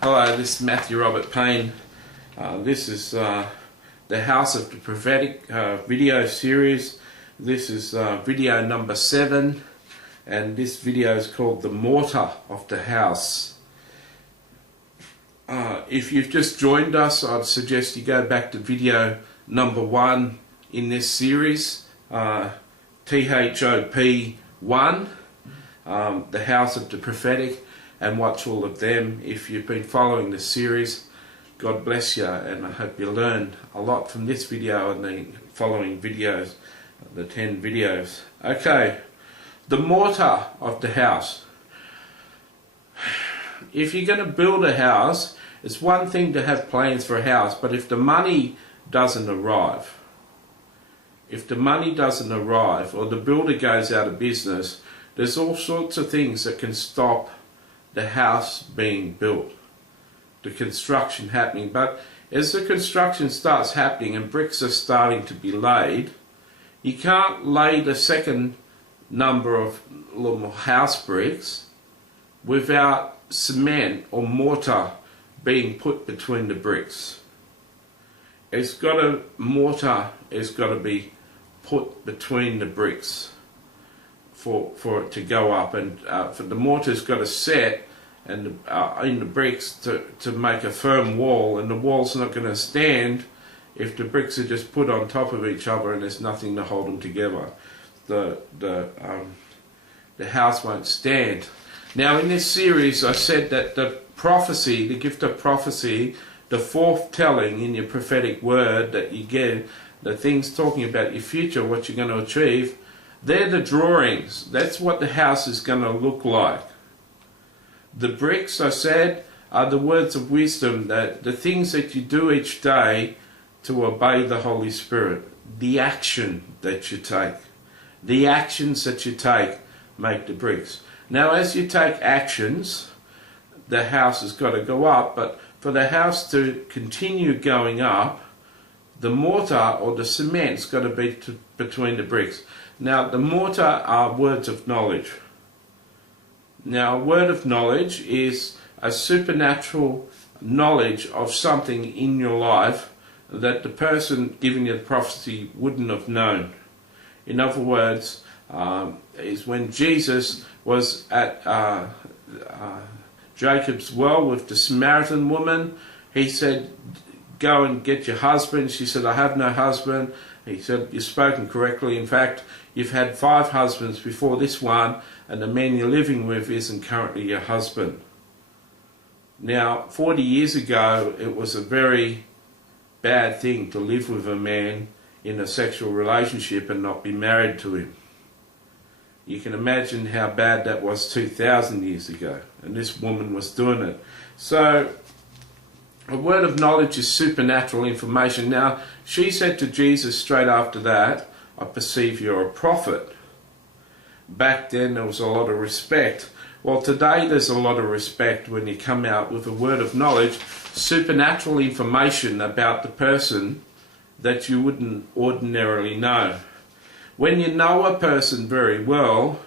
Hello, this is Matthew Robert Payne. This is the House of the Prophetic video series. This is video number 7, and this video is called The Mortar of the House. If you've just joined us, I'd suggest you go back to video number 1 in this series, THOP 1, the House of the Prophetic, and watch all of them. If you've been following this series, God bless you, and I hope you learn a lot from this video and the following videos, the 10 videos. Okay, the mortar of the house. If you're going to build a house, it's one thing to have plans for a house, but if the money doesn't arrive, or the builder goes out of business, there's all sorts of things that can stop the house being built, the construction happening. But as the construction starts happening and bricks are starting to be laid, you can't lay the second number of little house bricks without cement or mortar being put between the bricks. Mortar has got to be put between the bricks for it to go up, and for the mortar's got to set and in the bricks to make a firm wall, and the wall's not going to stand if the bricks are just put on top of each other and there's nothing to hold them together. The house won't stand. Now, in this series I said that the prophecy, the gift of prophecy, the fourth telling in your prophetic word that you get, the things talking about your future, what you're going to achieve, they're the drawings. That's what the house is going to look like. The bricks, I said, are the words of wisdom, that the things that you do each day to obey the Holy Spirit, the action that you take. The actions that you take make the bricks. Now, as you take actions, the house has got to go up, but for the house to continue going up, the mortar or the cement's got to be between the bricks. Now, the mortar are words of knowledge. Now, a word of knowledge is a supernatural knowledge of something in your life that the person giving you the prophecy wouldn't have known. In other words, is when Jesus was at Jacob's well with the Samaritan woman, he said, "Go and get your husband." She said, "I have no husband." He said, "You've spoken correctly. In fact, you've had 5 husbands before this one, and the man you're living with isn't currently your husband." Now, 40 years ago, it was a very bad thing to live with a man in a sexual relationship and not be married to him. You can imagine how bad that was 2,000 years ago, and this woman was doing it. So, a word of knowledge is supernatural information. Now, she said to Jesus straight after that, "I perceive you're a prophet." Back then there was a lot of respect. Well, today there's a lot of respect when you come out with a word of knowledge, supernatural information about the person that you wouldn't ordinarily know. When you know a person very well,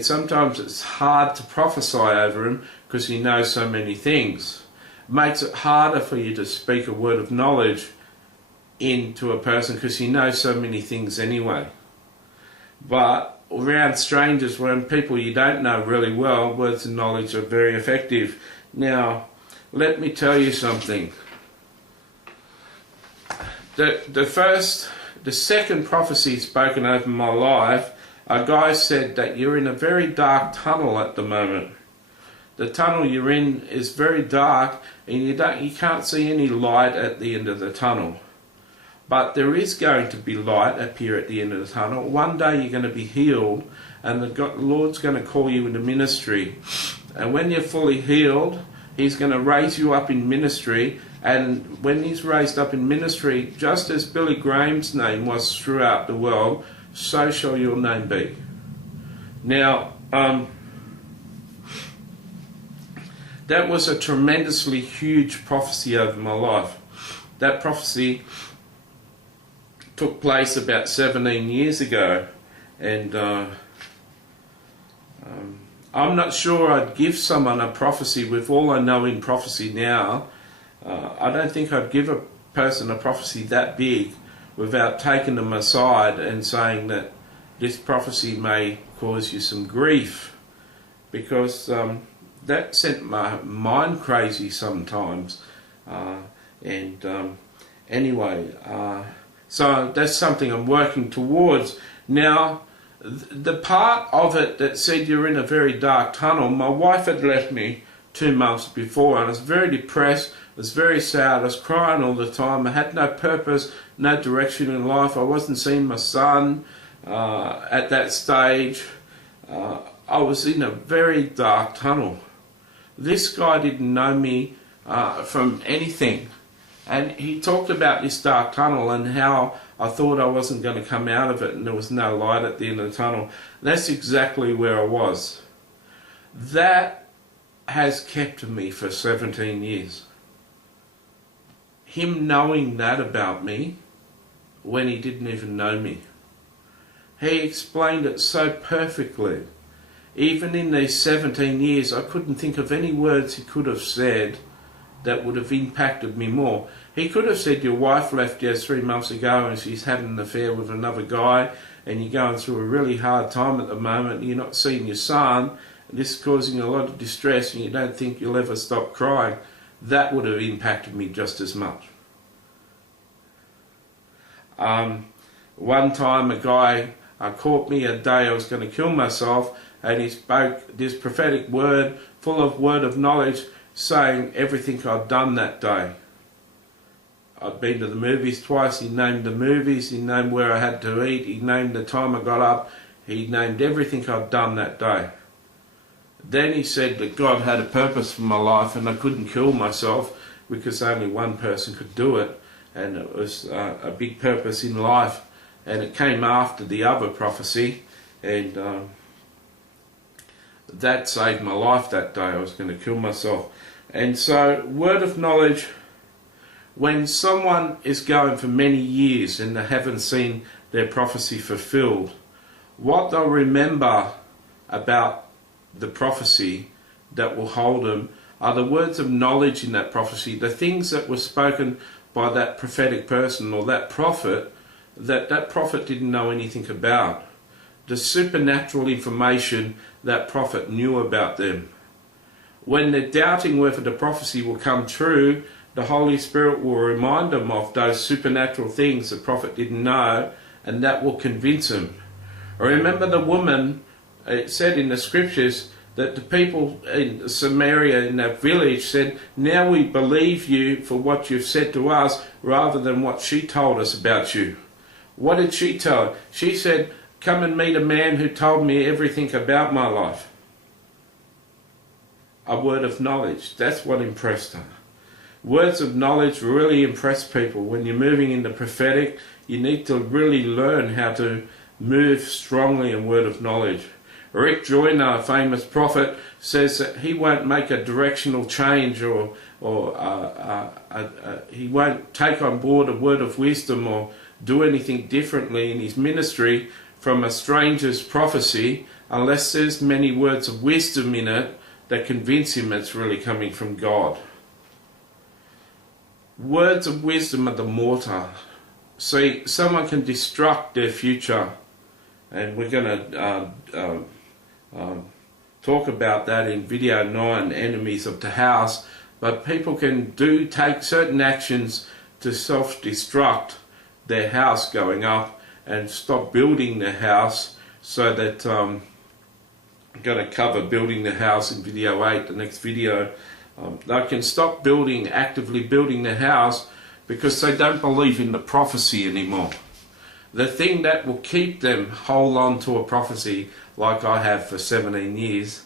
sometimes it's hard to prophesy over him because he knows so many things. It makes it harder for you to speak a word of knowledge into a person because he knows so many things anyway. But around strangers, when people you don't know really well, words of knowledge are very effective. Now, let me tell you something. The second prophecy spoken over my life, a guy said that you're in a very dark tunnel at the moment. The tunnel you're in is very dark, and you can't see any light at the end of the tunnel. But there is going to be light appear at the end of the tunnel. One day you're going to be healed, and the Lord's going to call you into ministry. And when you're fully healed, He's going to raise you up in ministry. And when He's raised up in ministry, just as Billy Graham's name was throughout the world, so shall your name be. Now, that was a tremendously huge prophecy over my life. That prophecy took place about 17 years ago, and I'm not sure I'd give someone a prophecy with all I know in prophecy now. I don't think I'd give a person a prophecy that big without taking them aside and saying that this prophecy may cause you some grief, because that sent my mind crazy sometimes. Anyway, so that's something I'm working towards. Now, the part of it that said you're in a very dark tunnel, my wife had left me 2 months before, and I was very depressed, I was very sad, I was crying all the time, I had no purpose, no direction in life, I wasn't seeing my son at that stage. I was in a very dark tunnel. This guy didn't know me from anything, and he talked about this dark tunnel and how I thought I wasn't going to come out of it and there was no light at the end of the tunnel. That's exactly where I was. That has kept me for 17 years. Him knowing that about me when he didn't even know me. He explained it so perfectly. Even in these 17 years, I couldn't think of any words he could have said that would have impacted me more. He could have said, your wife left you 3 months ago and she's had an affair with another guy and you're going through a really hard time at the moment, you're not seeing your son, and this is causing a lot of distress and you don't think you'll ever stop crying. That would have impacted me just as much. One time a guy caught me a day I was going to kill myself, and he spoke this prophetic word, full of word of knowledge, saying everything I'd done that day. I'd been to the movies twice, he named the movies, he named where I had to eat, he named the time I got up, he named everything I'd done that day. Then he said that God had a purpose for my life and I couldn't kill myself because only one person could do it, and it was a big purpose in life, and it came after the other prophecy, and that saved my life that day. I was going to kill myself. And so, word of knowledge, when someone is going for many years and they haven't seen their prophecy fulfilled, what they'll remember about the prophecy that will hold them are the words of knowledge in that prophecy, the things that were spoken by that prophetic person or that prophet that prophet didn't know anything about. The supernatural information that prophet knew about them. When they're doubting whether the prophecy will come true, the Holy Spirit will remind them of those supernatural things the prophet didn't know, and that will convince them. Remember the woman, it said in the scriptures that the people in Samaria, in that village, said, now we believe you for what you've said to us rather than what she told us about you. What did she tell her? She said, come and meet a man who told me everything about my life. A word of knowledge. That's what impressed her. Words of knowledge really impress people. When you're moving in the prophetic, you need to really learn how to move strongly in word of knowledge. Rick Joyner, a famous prophet, says that he won't make a directional change or he won't take on board a word of wisdom or do anything differently in his ministry from a stranger's prophecy unless there's many words of wisdom in it that convince him it's really coming from God. Words of wisdom are the mortar. See, someone can destruct their future, and we're going to talk about that in video 9, Enemies of the House. But people can take certain actions to self-destruct their house going up and stop building their house, so that I'm going to cover building the house in video 8, the next video. They can stop actively building their house because they don't believe in the prophecy anymore. The thing that will keep them hold on to a prophecy like I have for 17 years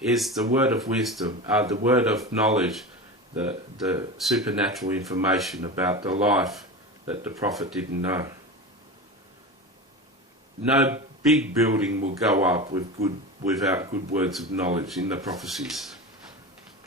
is the word of wisdom, the word of knowledge, the supernatural information about the life that the prophet didn't know. No big building will go up without good words of knowledge in the prophecies.